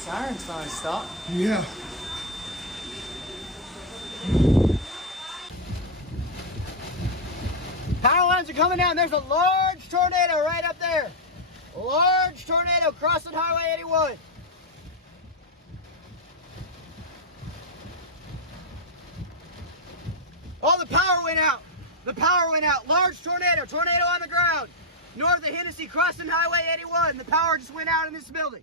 Sirens finally stopped. Yeah. Power lines are coming down. There's a large tornado right up there. A large tornado crossing Highway 81. Oh, the power went out. The power went out. Large tornado. Tornado on the ground. North of Hennessy crossing Highway 81. The power just went out in this building.